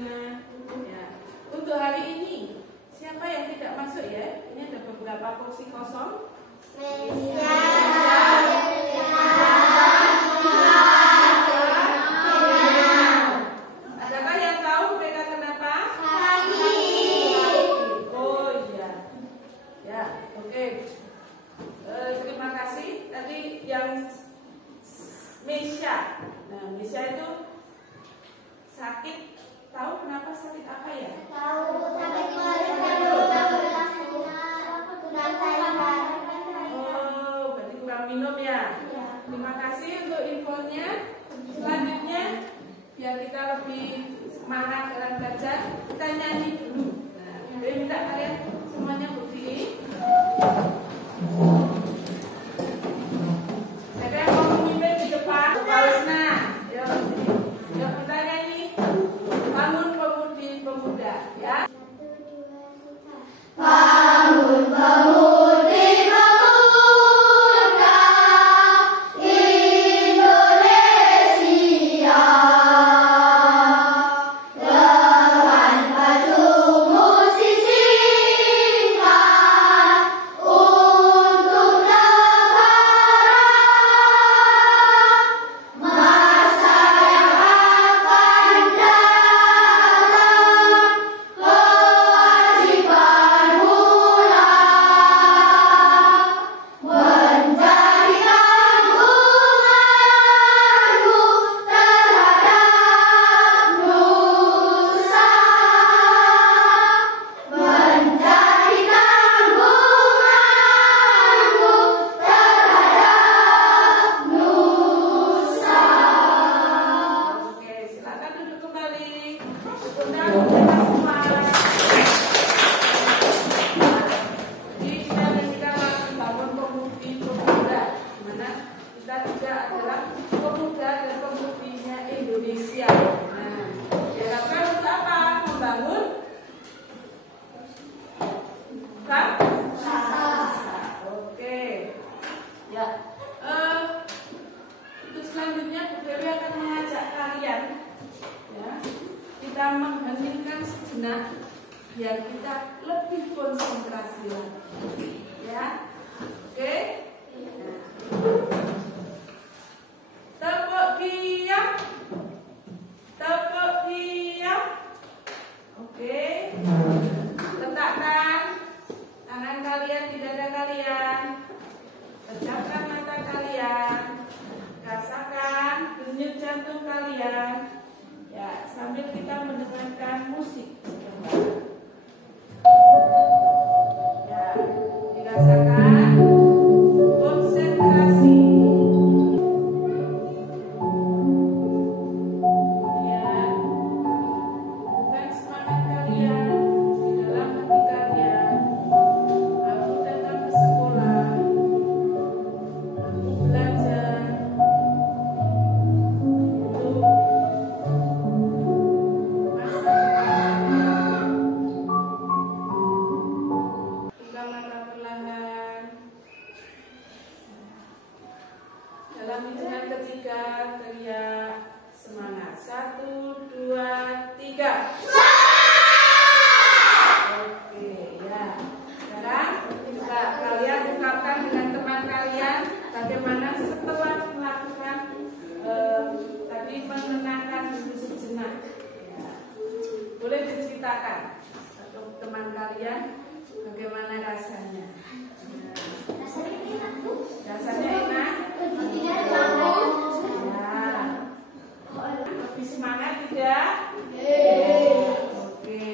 Selina. Ya. Untuk hari ini, siapa yang tidak masuk ya? Ini ada beberapa kursi kosong. Adakah yang tahu mereka kenapa? Oh iya. Ya, oke. Terima kasih. Tadi yang Mesya. Nah, Mesya itu sakit. Tahu kenapa sakit apa ya? Tahu, sakit Oh, berarti kurang minum ya? Terima kasih untuk infonya. Selanjutnya, biar kita lebih semangat dalam belajar, kita nyanyi dulu. Nah, saya minta kalian semuanya berdiri. Ada yang mau memimpin di depan? Pausna, yuk sini. Yuk kita nyanyi. Bangun pemudi-pemuda, ya. Bangun pemudi pemuda Indonesia, dengan bajumu sisingkan untuk negara, masa yang akan datang, kewajibanmu menjadi tanggunganmu terhadap nusa, menjadi tanggunganmu terhadap nusa. Oke, silakan duduk kembali. Syukurnya kita semua. Jadi kita bangun pemudi-pemuda, di mana kita juga adalah pemuda dan pemudinya Indonesia. Nah, diharapkan untuk apa? Membangun bangsa. Oke. Ya. Untuk selanjutnya Bu Dewi akan mengajak kalian, ya, kita mengheningkan sejenak biar kita lebih konsentrasi lagi, ya. Oke. Nah. Tepuk diam. Tepuk diam. Oke. Letakkan tangan kalian di dada kalian. Pejamkan mata kalian. Rasakan denyut jantung kalian. Ya, sambil kita mendengarkan musik sebentar. Ya, dirasakan konsentrasi. Kemudian bukan semangat kalian di dalam hati kalian. Aku datang ke sekolah. Aku belajar untuk masa depan. Buka mata perlahan. Dalam hitungan ketiga teriak semangat. 1, 2, 3. Oke, ya. Sekarang coba kalian ungkapkan dengan teman kalian bagaimana setelah melakukan tadi menenangkan diri sejenak. Ya. Boleh diceritakan untuk teman kalian bagaimana rasanya. Ya. Rasanya enak. Ya. Lebih semangat tidak? Oke.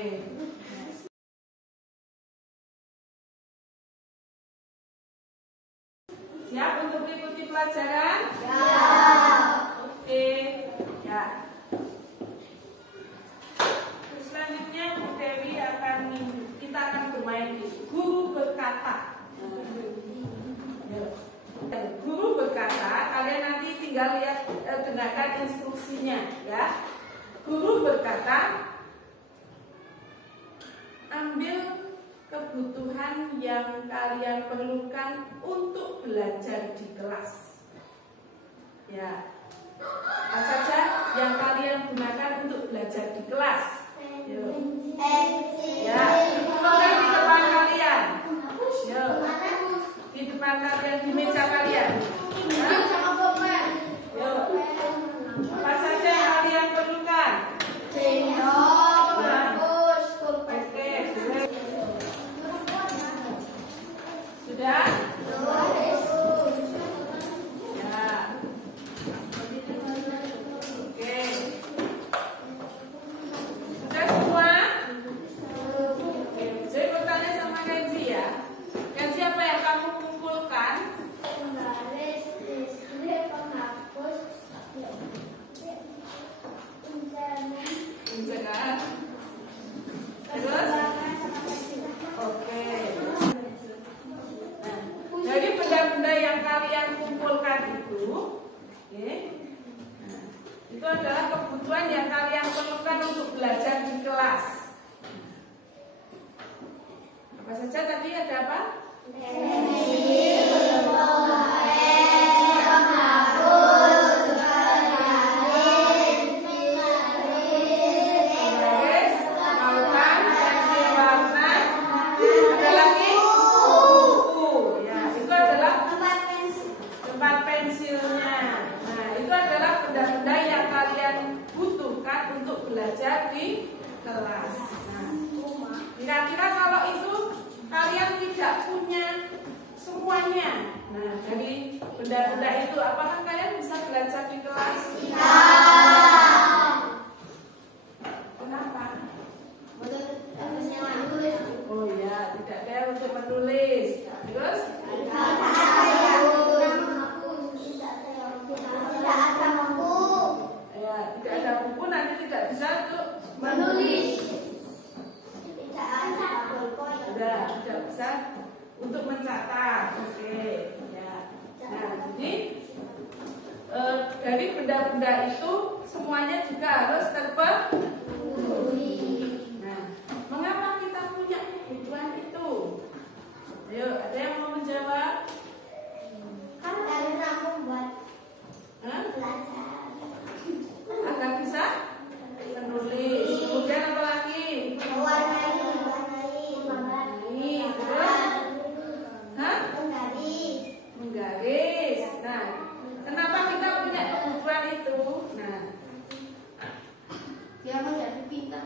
Siap untuk mengikuti pelajaran? Oke. Ya. Terus selanjutnya Bu Dewi kita akan bermain di guru berkata. Guru berkata, kalian nanti tinggal lihat dengarkan instruksinya, ya. Guru berkata, ambil kebutuhan yang kalian perlukan untuk belajar di kelas. Ya, apa saja yang kalian gunakan untuk belajar di kelas? saja tadi ada apa? Belajar di kelas. Nah, kira-kira kalau itu kalian tidak punya semuanya, nah dari benda-benda itu, apakah kalian bisa belajar di kelas? Ya. Kenapa? Menulis. Oh ya, tidak ada untuk menulis. Terus? Tidak ada buku, nanti tidak bisa untuk menulis. Tidak bisa untuk mencatat. Oke, ya. Nah, jadi dari benda-benda itu semuanya juga harus terpenuhi. Nah, mengapa kita punya kebutuhan itu? Ayo, ada yang mau menjawab? Agar bisa menulis. Kemudian apa lagi? Menggaris. Nah, kenapa kita punya kebutuhan itu? Nah, Biar menjadi pintar.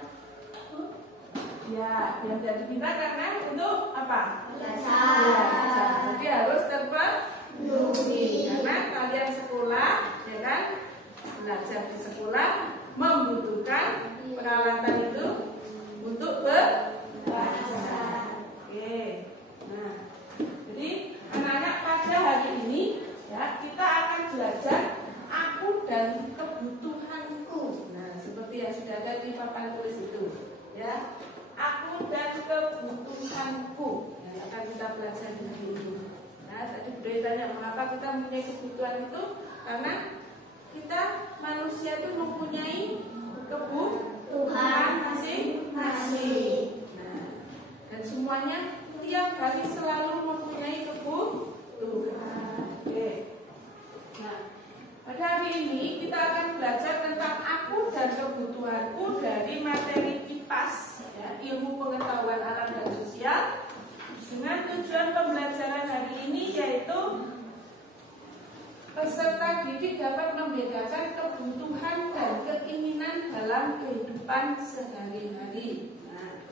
ya, biar jadi pintar karena untuk apa? Belajar. Jadi harus terpenuhi. Karena kalian sekolah, ya kan? Belajar di sekolah membutuhkan peralatan itu untuk belajar. Oke. Nah, jadi anak-anak pada hari ini ya kita akan belajar aku dan kebutuhanku. Nah, seperti yang sudah ada di papan tulis itu, ya. Aku dan kebutuhanku. Nah, akan kita belajar di hari ini. Nah, tadi Bunda tanya mengapa kita mempunyai kebutuhan itu? Karena kita manusia itu mempunyai kebutuhan masing-masing. Nah, dan semuanya tiap hari selalu mempunyai kebutuhan. Oke. Nah, pada hari ini kita akan belajar tentang aku dan kebutuhanku dari materi IPAS, ya, ilmu pengetahuan alam dan sosial. Dengan tujuan pembelajaran hari ini yaitu peserta didik dapat membedakan kebutuhan dan keinginan dalam kehidupan sehari-hari. Nah,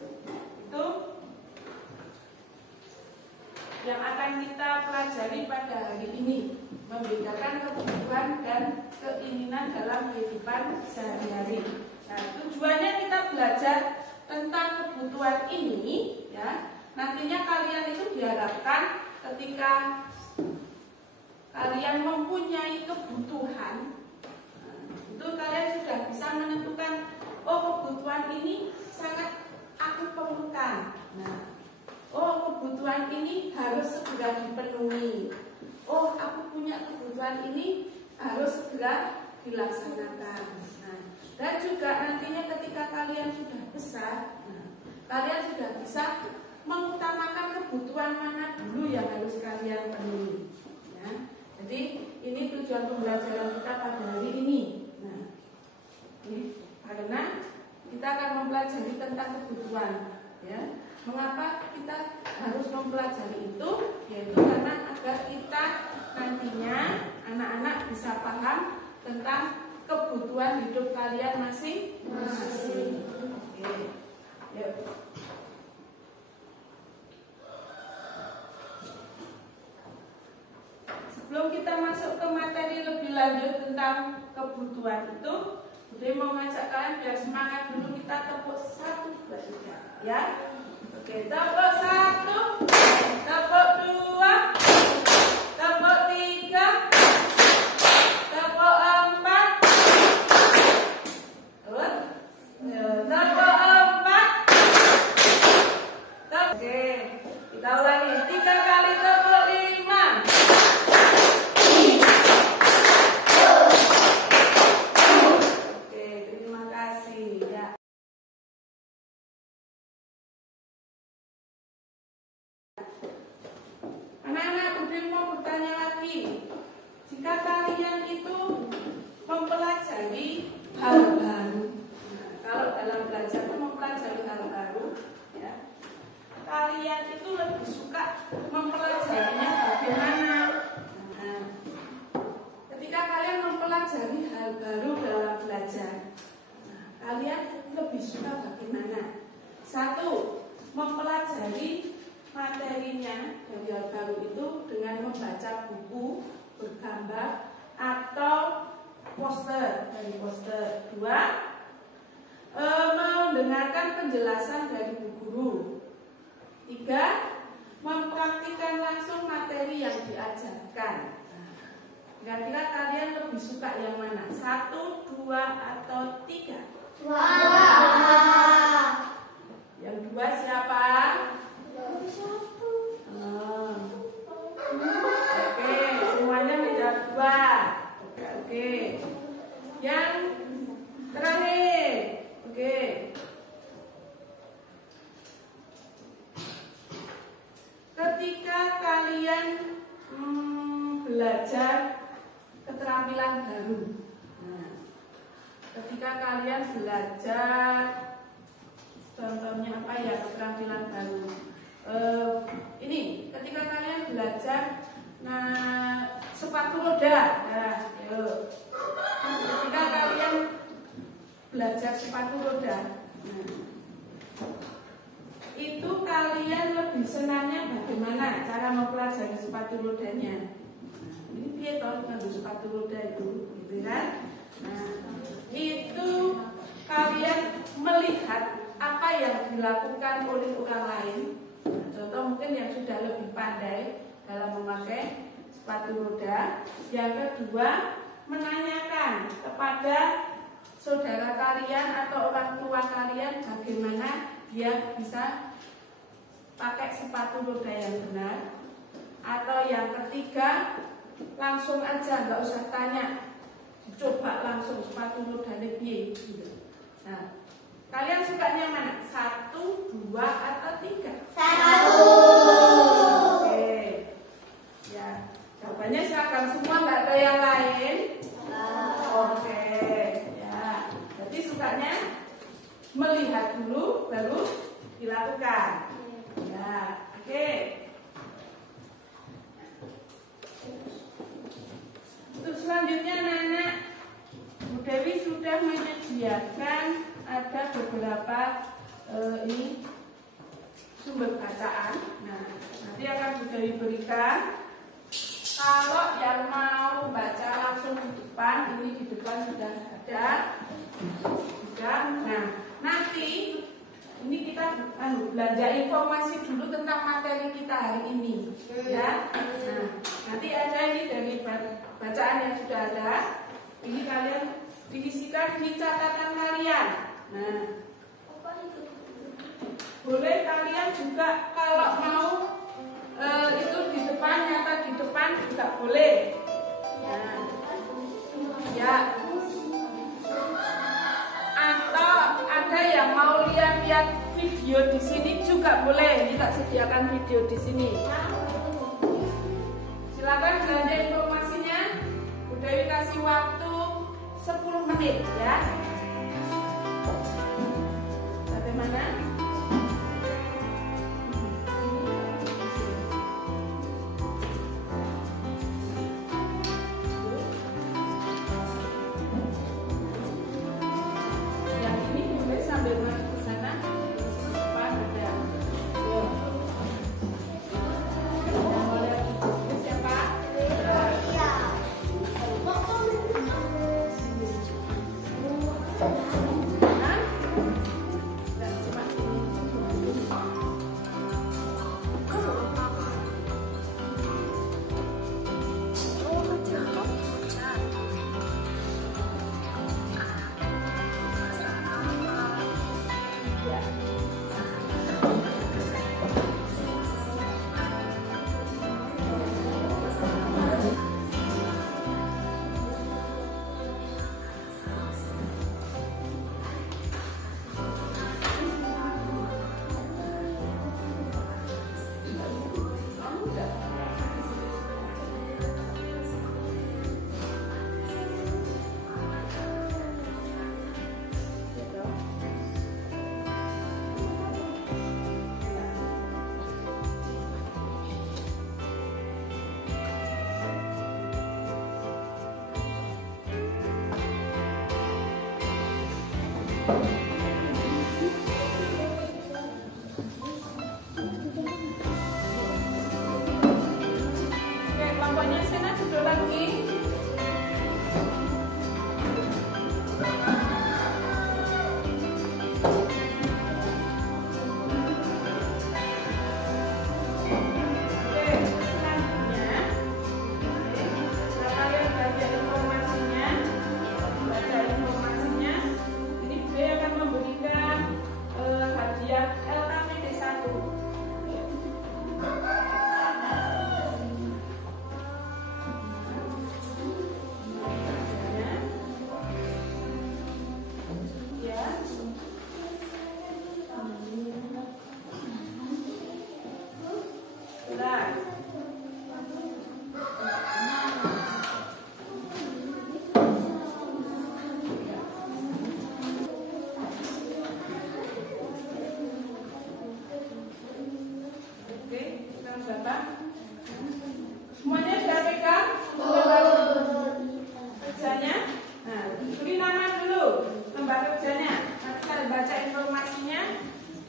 itu yang akan kita pelajari pada hari ini, membedakan kebutuhan dan keinginan dalam kehidupan sehari-hari. Nah, tujuannya kita belajar tentang kebutuhan ini, ya. Nantinya kalian itu diharapkan ketika kalian mempunyai kebutuhan, itu kalian sudah bisa menentukan, oh kebutuhan ini sangat aku perlukan. Nah, oh kebutuhan ini harus segera dipenuhi. Oh aku punya kebutuhan ini harus segera dilaksanakan. Nah, dan juga nantinya ketika kalian sudah besar, kalian sudah bisa mengutamakan kebutuhan mana dulu yang harus kalian penuhi. Ya. Jadi ini tujuan pembelajaran kita pada hari ini. Nah, karena kita akan mempelajari tentang kebutuhan. Ya. Mengapa kita harus mempelajari itu? Yaitu karena agar kita nantinya anak-anak bisa paham tentang kebutuhan hidup kalian masing-masing. Oke. Yuk. Sebelum kita masuk ke materi lebih lanjut tentang kebutuhan itu, Bude mau ngajak kalian biar semangat dulu, kita tepuk 1, 2, 3, ya. Oke, tepuk 1, tepuk 2, tepuk 3, tepuk 4, tepuk 4. Oke, kita ulangi 3 kali tepuk 5. Terima kasih ya. Anak-anak, Budi mau bertanya lagi. Jika kalian itu mempelajari hal baru, nah, kalau dalam belajar itu mempelajari hal baru, ya, kalian itu lebih suka mempelajarinya bagaimana? Nah, ketika kalian mempelajari hal baru dalam belajar, nah, kalian lebih suka bagaimana? Satu, mempelajari materinya dari hal baru itu dengan membaca buku bergambar atau poster dari poster. Dua, mendengarkan penjelasan dari bu guru. Tiga, mempraktikkan langsung materi yang diajarkan. Kira-kira kalian lebih suka yang mana? Satu, dua, atau tiga? Dua. Yang dua siapa? Oke, semuanya menjawab dua. Oke. Yang terakhir. Oke. Ketika kalian belajar keterampilan baru. Nah, ketika kalian belajar, contohnya apa ya keterampilan baru? Ini ketika kalian belajar sepatu roda, ketika kalian belajar sepatu roda, itu kalian lebih senangnya bagaimana cara mempelajari sepatu rodanya? Ini dia tahu nganggo sepatu roda itu, gitu kan? Nah, itu kalian melihat apa yang dilakukan oleh orang lain. Contoh mungkin yang sudah lebih pandai dalam memakai sepatu roda. Yang kedua, menanyakan kepada saudara kalian atau orang tua kalian bagaimana dia bisa pakai sepatu roda yang benar. Atau yang ketiga, langsung aja nggak usah tanya, coba langsung sepatu rodanya piye gitu. Nah, kalian sukanya mana? Satu, dua, atau tiga? Satu. Oke. Ya, jawabannya seragam semua, nggak ada yang lain. Oke. Ya, jadi sukanya melihat dulu, baru dilakukan. Ya, oke. Untuk selanjutnya, anak-anak, Bu Dewi sudah menyediakan ada beberapa ini sumber bacaan. Nah, nanti akan Bu Dewi berikan. Kalau yang mau baca langsung di depan, ini di depan sudah ada. Nah, nanti ini kita belanja informasi dulu tentang materi kita hari ini, ya. Nah, nanti ada ini dari bacaan yang sudah ada. Ini kalian diisikan di catatan kalian. Nah, boleh kalian juga kalau mau itu di depan, nyata di depan juga boleh. Nah, ya. Atau ada yang mau lihat video di sini juga boleh. Kita sediakan video di sini. Silakan belanja informasinya. Bu Dewi kasih waktu 10 menit ya. Bagaimana? Yang ini boleh sambil maju ke sana. Depan ada. Siapa?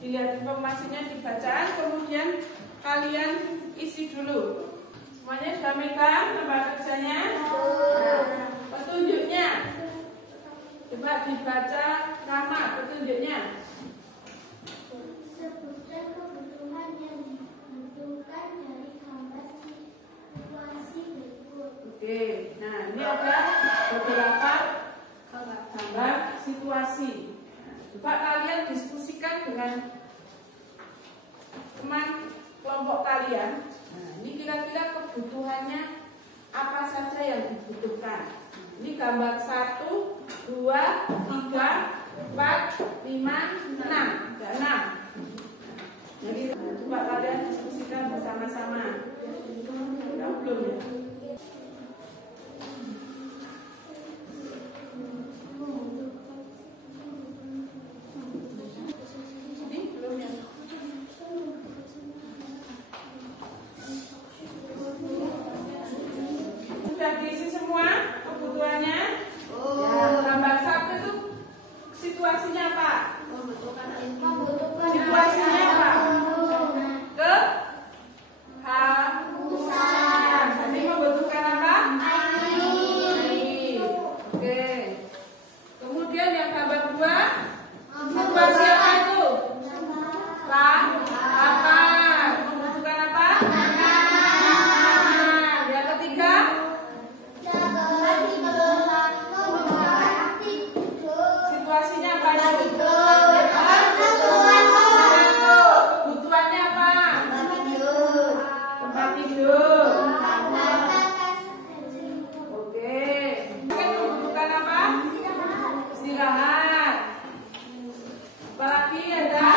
dilihat informasinya di bacaan, kemudian kalian isi dulu. Semuanya sudah megang lembar kerjanya? Nah, petunjuknya coba dibaca sama petunjuknya. Sebutkan kebutuhan yang dibutuhkan dari gambar situasi berikut. Oke, nah ini ada beberapa gambar situasi. Coba kalian diskusikan dengan teman kelompok kalian. Nah, ini kira-kira kebutuhannya apa saja yang dibutuhkan. Ini gambar 1, 2, 3, 4, 5, 6. Ada 6. Jadi coba kalian diskusikan bersama-sama. Ya, belum ya? Sudah diisi semua kebutuhannya? Ya, gambar 1 itu situasinya apa? Situasinya apa? Kehausan. Jadi membutuhkan apa? Air. Oke. Kemudian yang gambar 2, situasi apa itu? Lapar. Membutuhkan apa? Makan. Yang ketiga? Situasinya apa itu? Kebutuhannya apa? Tempat tidur. Oke. Membutuhkan apa? Istirahat. Apalagi ada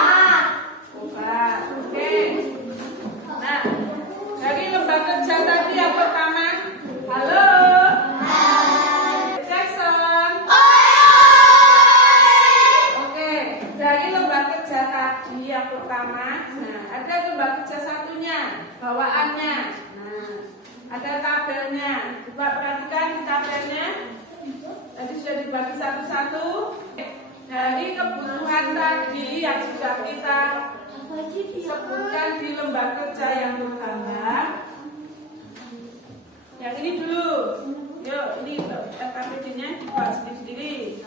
obat. Oke. Nah, dari lembar kerja tadi yang pertama, halo. Jackson. Oke, dari lembar kerja tadi yang pertama, nah ada lembar kerja satunya, bawaannya. Nah, ada tabelnya. Coba perhatikan di tabelnya. Tadi sudah dibagi satu-satu. Dari kebutuhan tadi yang sudah kita sebutkan di lembar kerja yang pertama. Yang ini dulu. Yuk, ini KPD-nya dibuat sendiri-sendiri.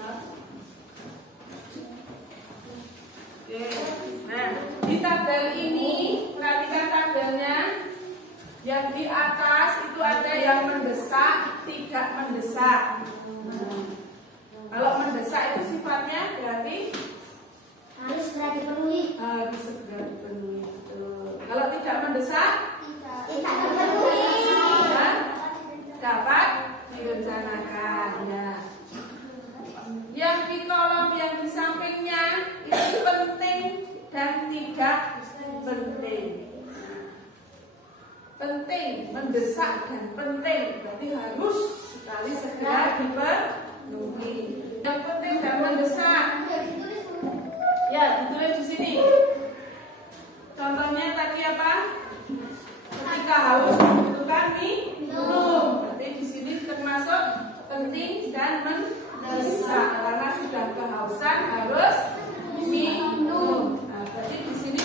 Oke. Nah, di tabel ini perhatikan tabelnya. Yang di atas itu ada yang mendesak, tidak mendesak. Kalau mendesak itu sifatnya berarti Harus segera dipenuhi. harus segera dipenuhi. Kalau tidak mendesak, Tidak terpenuhi. dan dapat direncanakan. Ya. Yang di kolom yang di sampingnya itu penting dan tidak penting. Penting, mendesak dan penting berarti harus sekali segera dipenuhi. Yang penting dan mendesak. Ya, ditulis di sini. Contohnya tadi apa? Ketika haus membutuhkan minum. Berarti di sini termasuk penting dan mendesak karena sudah kehausan harus minum. Nah, berarti di sini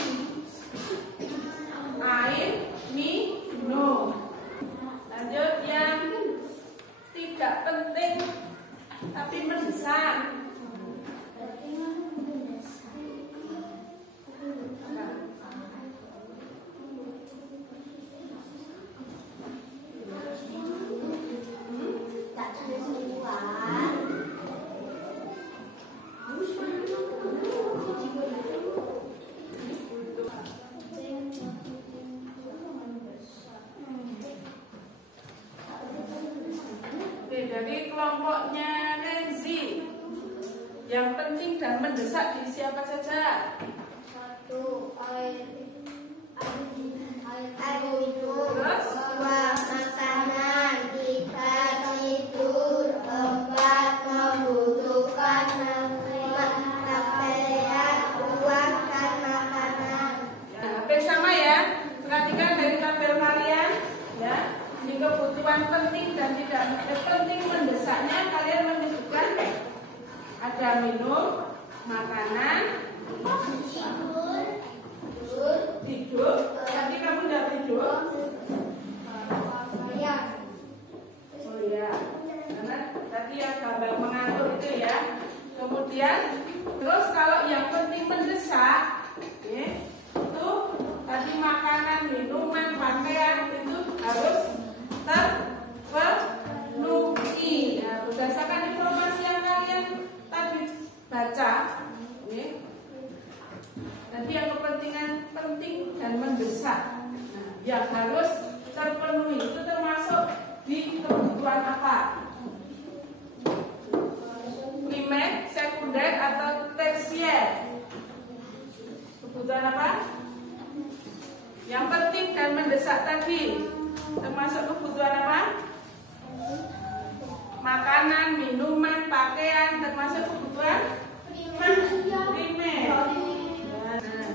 air minum. Lanjut yang tidak penting tapi mendesak. Dari kelompoknya Renzi, yang penting dan mendesak diisi apa saja? 1. Air minum. Terus? 2. Makanan. 3. Tidur. 4. Membutuhkan pakaian, uang, dan makanan. Ya, hampir sama ya. Perhatikan dari tabel kalian, ya. Ini kebutuhan penting dan tidak penting mendesaknya kalian menyebutkan ada minum, makanan, Nanti yang kepentingan penting dan mendesak, nah, yang harus terpenuhi itu termasuk di kebutuhan apa? Primer, sekunder, atau tersier? Kebutuhan apa? Yang penting dan mendesak tadi termasuk kebutuhan apa? Makanan, minuman, pakaian, termasuk kebutuhan primer. Nah,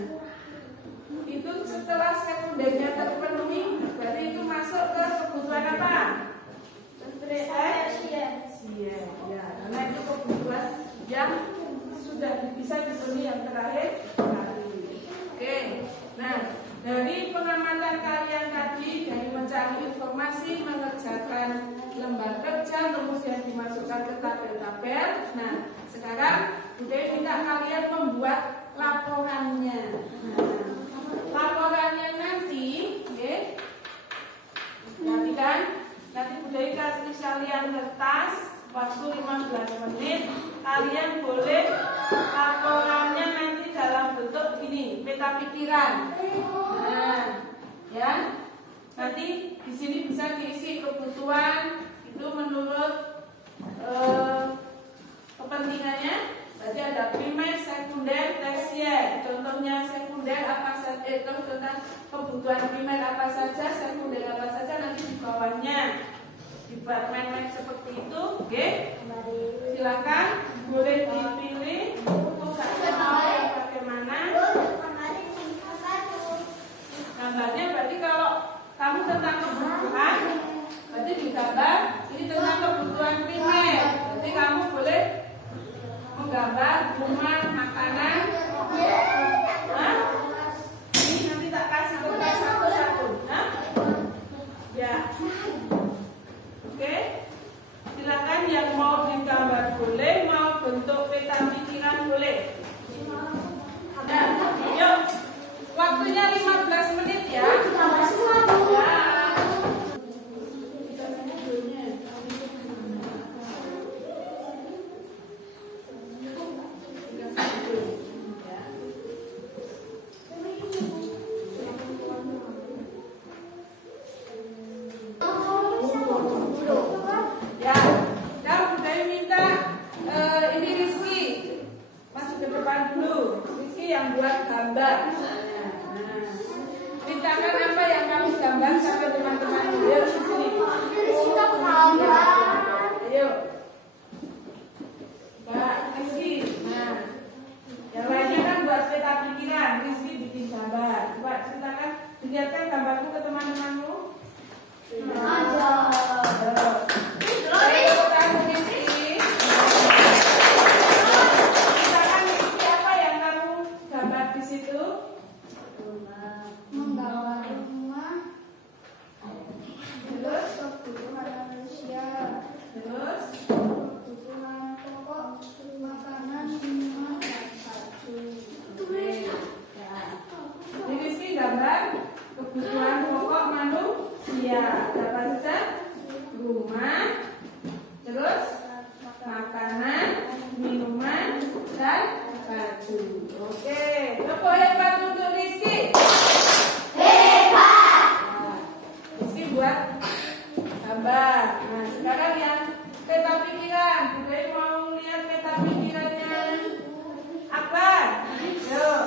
itu setelah sekundernya terpenuhi, berarti itu masuk ke kebutuhan apa? Tersier. Ya, karena itu kebutuhan yang sudah bisa dipenuhi yang terakhir tadi. Oke. Nah, dari pengamatan kalian tadi, dari mencari informasi, mengerjakan lembar kerja, kemudian dimasukkan ke tabel-tabel. Nah, sekarang Bude minta kalian membuat laporannya. Nah, laporannya nanti, okay, perhatikan, nanti Bude kasih kalian kertas, waktu 15 menit. Kalian boleh laporannya nanti dalam bentuk ini, peta pikiran. Nah, ya, nanti di sini bisa diisi kebutuhan itu menurut kepentingannya. Berarti ada primer, sekunder, tersier. Contohnya sekunder apa saja, tentang kebutuhan primer apa saja, sekunder apa saja, nanti di bawahnya dibuat main-main seperti itu. Oke, silakan boleh dipilih tugasnya mau bagaimana. Gambarnya berarti kalau kamu tentang kebutuhan, berarti digambar ini tentang kebutuhan primer. Berarti kamu boleh menggambar rumah, makanan. Ini nanti tak kasih kertas satu-satu. Ya. Oke. Silakan yang mau digambar boleh, mau bentuk peta pikiran boleh. Nah, yuk. Waktunya 15 menit ya. Ya. Yang buat gambar. Ceritakan apa yang kamu gambar sampai teman-teman. Ayo di sini. Ayo. Mbak Rizky. Nah, yang lainnya kan buat peta pikiran. Rizky bikin gambar. Coba ceritakan, lihatkan gambarku ke teman-temanmu. Ada. Kebutuhan pokok manusia apa saja? Rumah, terus makanan, minuman, dan baju. Oke, tepuk hebat untuk Rizky. Hebat. Nah, Rizky buat gambar. Nah, sekarang yang peta pikiran. Bude mau lihat peta pikirannya apa? Yuk.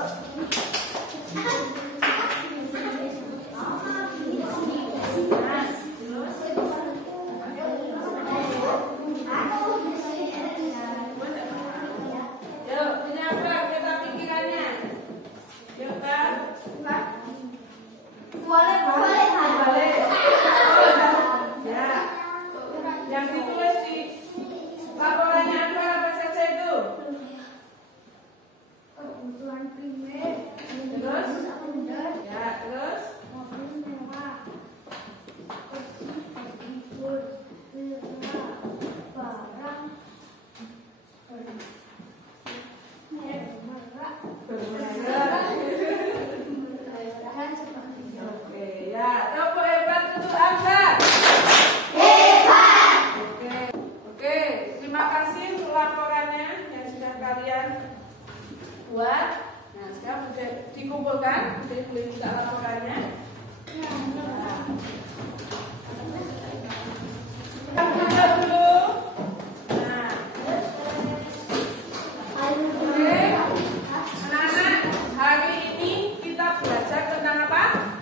dikumpulkan. Jadi boleh juga laporannya. Kita dulu. Nah, oke, anak-anak, hari ini kita belajar tentang apa?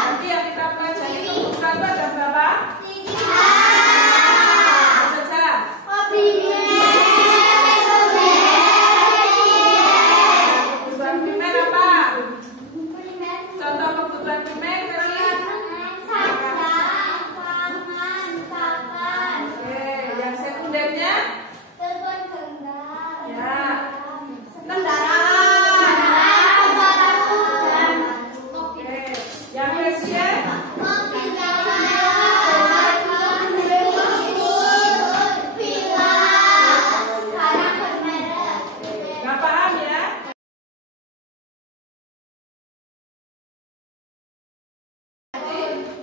Nanti yang kita pelajari kebutuhan itu ada berapa? Apa saja? Kebutuhan primer apa? Contoh kebutuhan primer kalian. Oke, yang sekundernya? Ya. Oke, yang tersier? Nggak paham ya?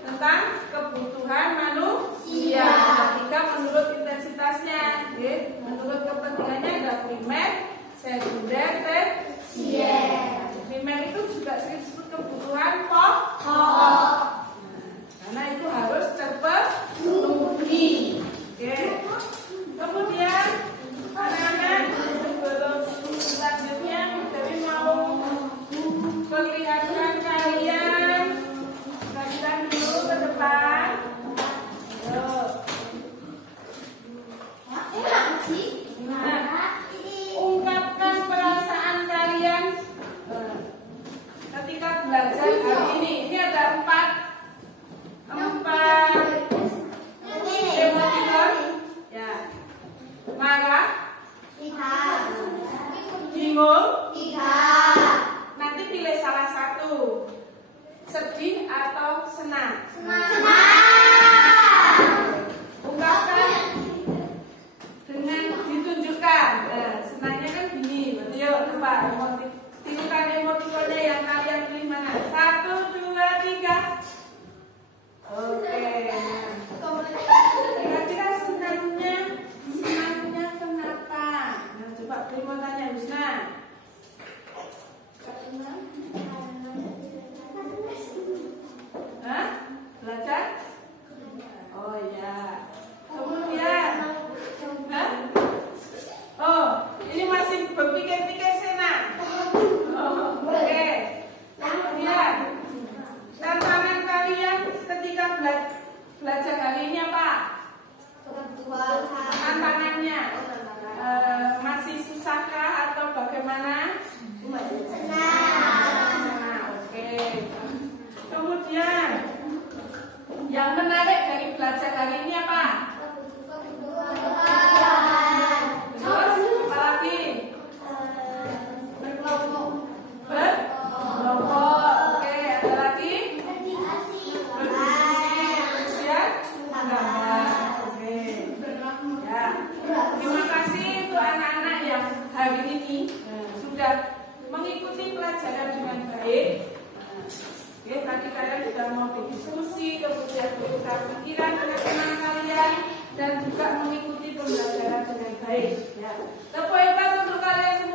Tentang kebutuhan manusia. Ketiga menurut intensitasnya, oke. Menurut kepentingannya ada primer, sekunder, tersier. Primer itu juga disebut kebutuhan pokok. Karena itu harus terpenuhi. Oke. Kemudian anak-anak sebelum selanjutnya dari mau perlihatkan kalian kalian dulu ke depan. Nah, ungkapkan perasaan kalian ketika belajar hari ini. Ini ada empat emoticon. Ya, marah, bingung. Nanti pilih salah satu, sedih atau senang. Ungkapkan dengan ditunjukkan. Nah, senangnya kan gini. Yuk, coba tirukan emotikonnya yang kalian pilih mana? 1, 2, 3. Oke. Kira-kira senangnya kenapa? Nah, coba Primo tanya Husna. Hah? Belajar? Oh iya. Kemudian, hah? Oh, ini masih berpikir-pikir senang. Oh, oke. Kemudian, tantangan kalian ketika belajar hari ini apa? Tantangannya masih susahkah atau bagaimana? Senang. Oke. Kemudian, yang menarik dari belajar hari ini apa? Terus apa lagi? Berkelompok. Oke, ada lagi? Berdiskusi. Kemudian menggambar. Oke. Ya. Terima kasih untuk anak-anak yang hari ini sudah mengikuti pelajaran dengan baik. Oke, tadi kalian sudah mau berdiskusi, kemudian bertukar pikiran dengan teman kalian, dan juga mengikuti pembelajaran dengan baik. Ya. Tepuk tangan untuk kalian semua.